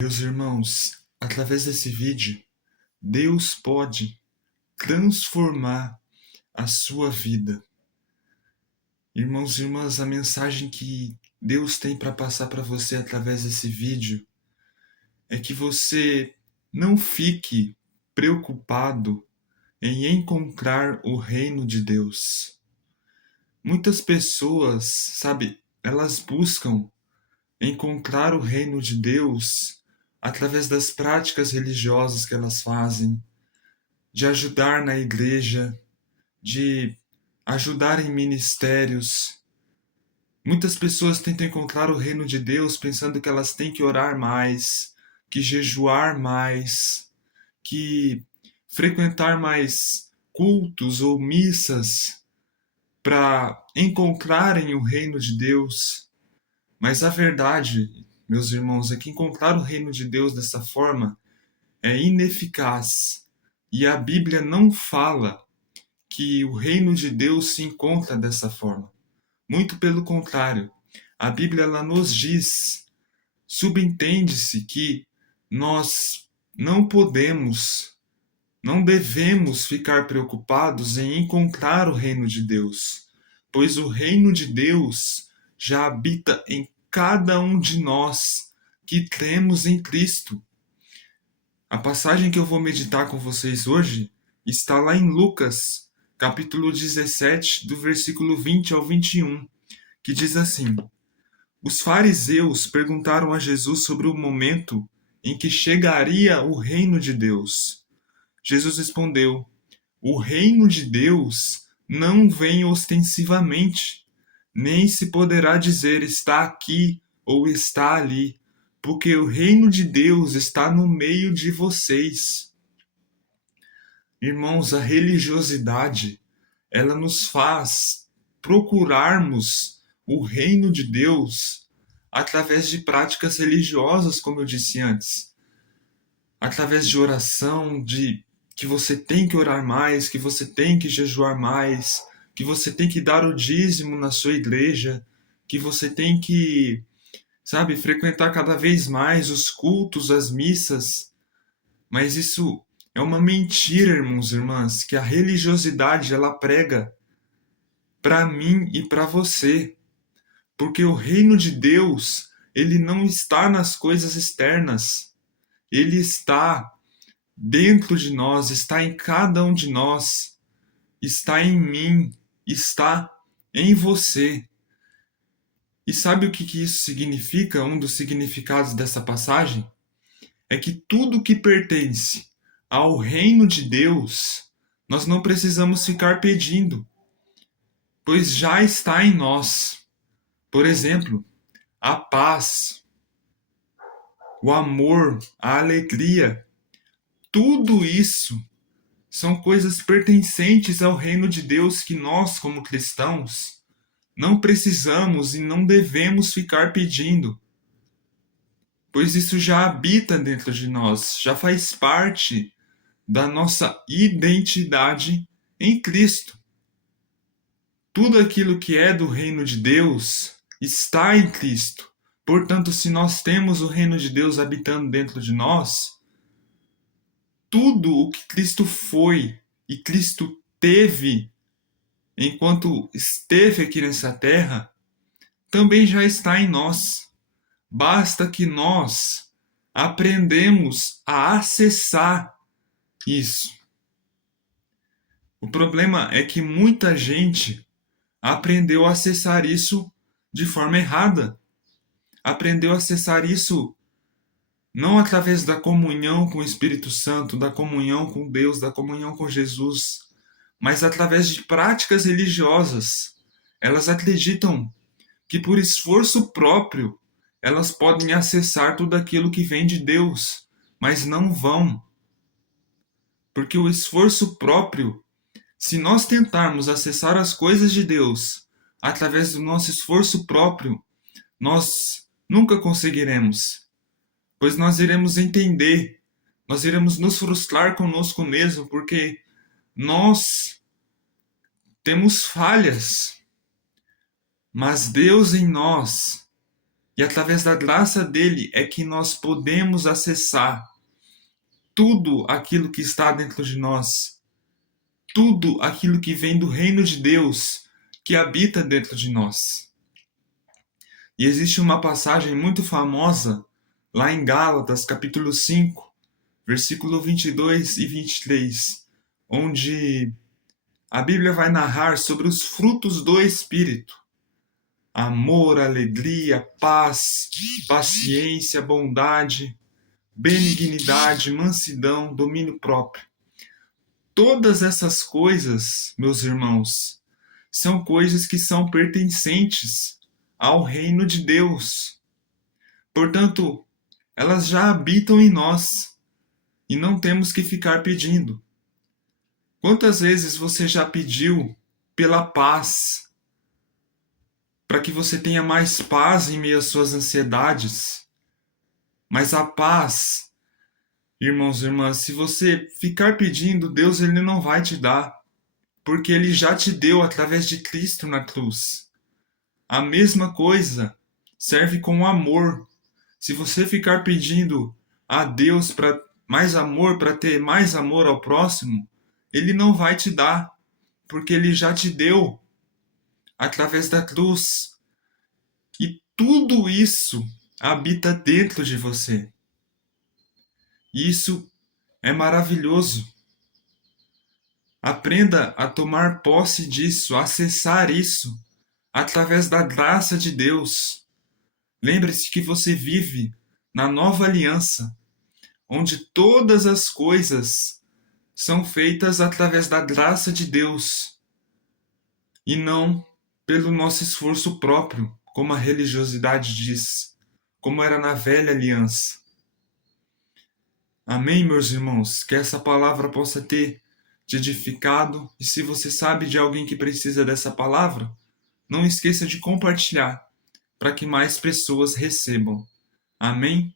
Meus irmãos, através desse vídeo, Deus pode transformar a sua vida. Irmãos e irmãs, a mensagem que Deus tem para passar para você através desse vídeo é que você não fique preocupado em encontrar o reino de Deus. Muitas pessoas, elas buscam encontrar o reino de Deus através das práticas religiosas que elas fazem, de ajudar na igreja, de ajudar em ministérios. Muitas pessoas tentam encontrar o reino de Deus pensando que elas têm que orar mais, que jejuar mais, que frequentar mais cultos ou missas para encontrarem o reino de Deus. Mas a verdade, meus irmãos, é que encontrar o reino de Deus dessa forma é ineficaz. E a Bíblia não fala que o reino de Deus se encontra dessa forma. Muito pelo contrário. A Bíblia ela nos diz, subentende-se que nós não devemos ficar preocupados em encontrar o reino de Deus, pois o reino de Deus já habita em cada um de nós que cremos em Cristo. A passagem que eu vou meditar com vocês hoje está lá em Lucas, capítulo 17, do versículo 20 ao 21, que diz assim: Os fariseus perguntaram a Jesus sobre o momento em que chegaria o reino de Deus. Jesus respondeu: O reino de Deus não vem ostensivamente, nem se poderá dizer está aqui ou está ali, porque o reino de Deus está no meio de vocês. Irmãos, a religiosidade, ela nos faz procurarmos o reino de Deus através de práticas religiosas, como eu disse antes, através de oração, de que você tem que orar mais, que você tem que jejuar mais, que você tem que dar o dízimo na sua igreja, que você tem que, frequentar cada vez mais os cultos, as missas. Mas isso é uma mentira, irmãos e irmãs, que a religiosidade ela prega para mim e para você. Porque o reino de Deus, ele não está nas coisas externas. Ele está dentro de nós, está em cada um de nós, está em mim, está em você. E sabe o que isso significa? Um dos significados dessa passagem é que tudo que pertence ao reino de Deus, nós não precisamos ficar pedindo, pois já está em nós. Por exemplo, a paz, o amor, a alegria, tudo isso são coisas pertencentes ao reino de Deus que nós, como cristãos, não precisamos e não devemos ficar pedindo, pois isso já habita dentro de nós, já faz parte da nossa identidade em Cristo. Tudo aquilo que é do reino de Deus está em Cristo. Portanto, se nós temos o reino de Deus habitando dentro de nós, tudo o que Cristo foi e Cristo teve enquanto esteve aqui nessa terra, também já está em nós. Basta que nós aprendemos a acessar isso. O problema é que muita gente aprendeu a acessar isso de forma errada. Aprendeu a acessar isso não através da comunhão com o Espírito Santo, da comunhão com Deus, da comunhão com Jesus, mas através de práticas religiosas. Elas acreditam que por esforço próprio elas podem acessar tudo aquilo que vem de Deus, mas não vão. Porque o esforço próprio, se nós tentarmos acessar as coisas de Deus através do nosso esforço próprio, nós nunca conseguiremos, pois nós iremos entender, nós iremos nos frustrar conosco mesmo, porque nós temos falhas, mas Deus em nós E através da graça dele é que nós podemos acessar tudo aquilo que está dentro de nós, tudo aquilo que vem do reino de Deus, que habita dentro de nós. E existe uma passagem muito famosa lá em Gálatas, capítulo 5, versículo 22 e 23, onde a Bíblia vai narrar sobre os frutos do Espírito: amor, alegria, paz, paciência, bondade, benignidade, mansidão, domínio próprio. Todas essas coisas, meus irmãos, são coisas que são pertencentes ao reino de Deus. Portanto, elas já habitam em nós e não temos que ficar pedindo. Quantas vezes você já pediu pela paz, para que você tenha mais paz em meio às suas ansiedades? Mas a paz, irmãos e irmãs, se você ficar pedindo, Deus ele não vai te dar, porque ele já te deu através de Cristo na cruz. A mesma coisa serve com o amor. Se você ficar pedindo a Deus para mais amor, para ter mais amor ao próximo, ele não vai te dar, porque ele já te deu através da cruz. E tudo isso habita dentro de você. Isso é maravilhoso. Aprenda a tomar posse disso, a acessar isso, através da graça de Deus. Lembre-se que você vive na nova aliança, onde todas as coisas são feitas através da graça de Deus, e não pelo nosso esforço próprio, como a religiosidade diz, como era na velha aliança. Amém, meus irmãos? Que essa palavra possa ter te edificado, e se você sabe de alguém que precisa dessa palavra, não esqueça de compartilhar, para que mais pessoas recebam. Amém?